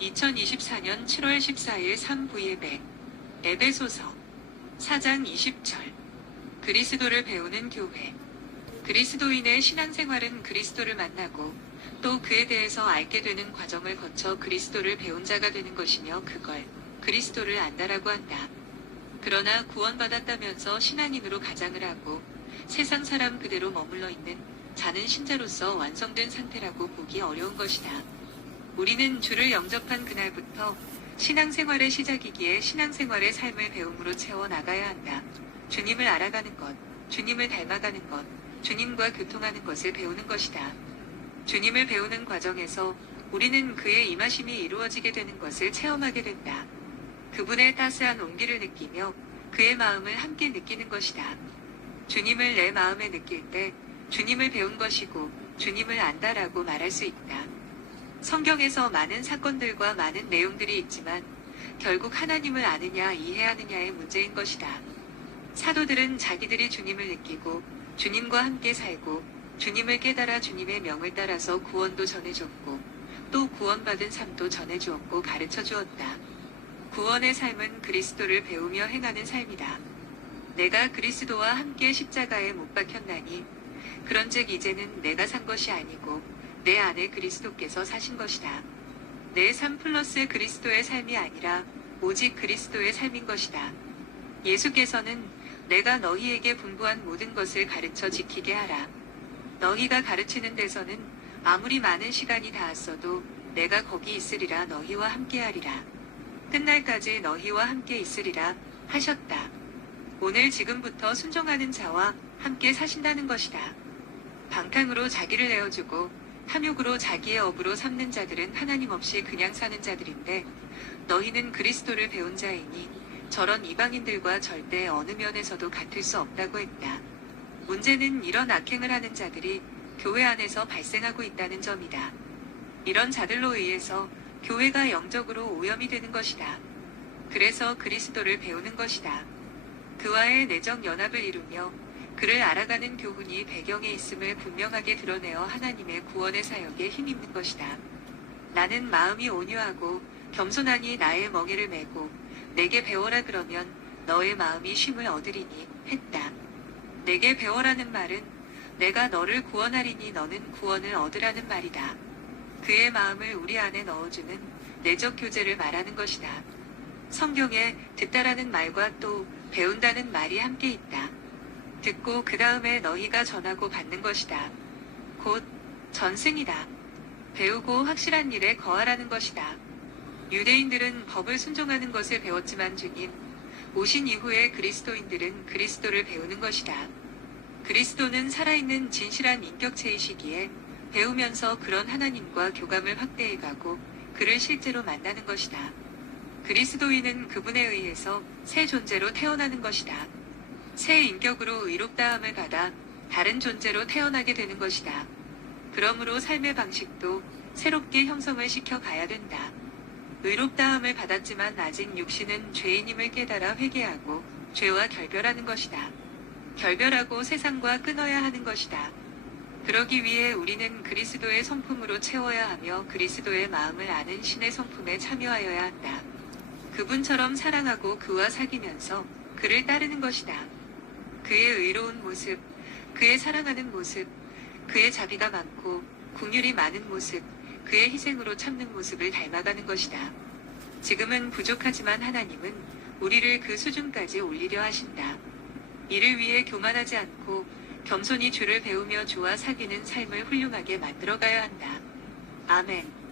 2024년 7월 14일 3부 예배. 에베소서 4장 20절. 그리스도를 배우는 교회. 그리스도인의 신앙생활은 그리스도를 만나고 또 그에 대해서 알게 되는 과정을 거쳐 그리스도를 배운 자가 되는 것이며 그걸 그리스도를 안다라고 한다. 그러나 구원받았다면서 신앙인으로 가장을 하고 세상 사람 그대로 머물러 있는 자는 신자로서 완성된 상태라고 보기 어려운 것이다. 우리는 주를 영접한 그날부터 신앙생활의 시작이기에 신앙생활의 삶을 배움으로 채워나가야 한다. 주님을 알아가는 것, 주님을 닮아가는 것, 주님과 교통하는 것을 배우는 것이다. 주님을 배우는 과정에서 우리는 그의 임하심이 이루어지게 되는 것을 체험하게 된다. 그분의 따스한 온기를 느끼며 그의 마음을 함께 느끼는 것이다. 주님을 내 마음에 느낄 때 주님을 배운 것이고 주님을 안다라고 말할 수 있다. 성경에서 많은 사건들과 많은 내용들이 있지만 결국 하나님을 아느냐 이해하느냐의 문제인 것이다. 사도들은 자기들이 주님을 느끼고 주님과 함께 살고 주님을 깨달아 주님의 명을 따라서 구원도 전해줬고 또 구원받은 삶도 전해주었고 가르쳐 주었다. 구원의 삶은 그리스도를 배우며 행하는 삶이다. 내가 그리스도와 함께 십자가에 못 박혔나니 그런즉 이제는 내가 산 것이 아니고 내 안에 그리스도께서 사신 것이다. 내 삶 플러스 그리스도의 삶이 아니라 오직 그리스도의 삶인 것이다. 예수께서는 내가 너희에게 분부한 모든 것을 가르쳐 지키게 하라. 너희가 가르치는 데서는 아무리 많은 시간이 닿았어도 내가 거기 있으리라 너희와 함께하리라. 끝날까지 너희와 함께 있으리라 하셨다. 오늘 지금부터 순종하는 자와 함께 사신다는 것이다. 방탕으로 자기를 내어주고 탐욕으로 자기의 업으로 삼는 자들은 하나님 없이 그냥 사는 자들인데 너희는 그리스도를 배운 자이니 저런 이방인들과 절대 어느 면에서도 같을 수 없다고 했다. 문제는 이런 악행을 하는 자들이 교회 안에서 발생하고 있다는 점이다. 이런 자들로 의해서 교회가 영적으로 오염이 되는 것이다. 그래서 그리스도를 배우는 것이다. 그와의 내적 연합을 이루며 그를 알아가는 교훈이 배경에 있음을 분명하게 드러내어 하나님의 구원의 사역에 힘입는 것이다. 나는 마음이 온유하고 겸손하니 나의 멍에를 메고 내게 배워라 그러면 너의 마음이 쉼을 얻으리니 했다. 내게 배워라는 말은 내가 너를 구원하리니 너는 구원을 얻으라는 말이다. 그의 마음을 우리 안에 넣어주는 내적 교제를 말하는 것이다. 성경에 듣다라는 말과 또 배운다는 말이 함께 있다. 듣고 그 다음에 너희가 전하고 받는 것이다. 곧 전승이다. 배우고 확실한 일에 거하라는 것이다. 유대인들은 법을 순종하는 것을 배웠지만 주님 오신 이후에 그리스도인들은 그리스도를 배우는 것이다. 그리스도는 살아있는 진실한 인격체이시기에 배우면서 그런 하나님과 교감을 확대해가고 그를 실제로 만나는 것이다. 그리스도인은 그분에 의해서 새 존재로 태어나는 것이다. 새 인격으로 의롭다함을 받아 다른 존재로 태어나게 되는 것이다. 그러므로 삶의 방식도 새롭게 형성을 시켜 가야 된다. 의롭다함을 받았지만 아직 육신은 죄인임을 깨달아 회개하고 죄와 결별하는 것이다. 결별하고 세상과 끊어야 하는 것이다. 그러기 위해 우리는 그리스도의 성품으로 채워야 하며 그리스도의 마음을 아는 신의 성품에 참여하여야 한다. 그분처럼 사랑하고 그와 사귀면서 그를 따르는 것이다. 그의 의로운 모습, 그의 사랑하는 모습, 그의 자비가 많고 긍휼이 많은 모습, 그의 희생으로 참는 모습을 닮아가는 것이다. 지금은 부족하지만 하나님은 우리를 그 수준까지 올리려 하신다. 이를 위해 교만하지 않고 겸손히 주를 배우며 주와 사귀는 삶을 훌륭하게 만들어가야 한다. 아멘.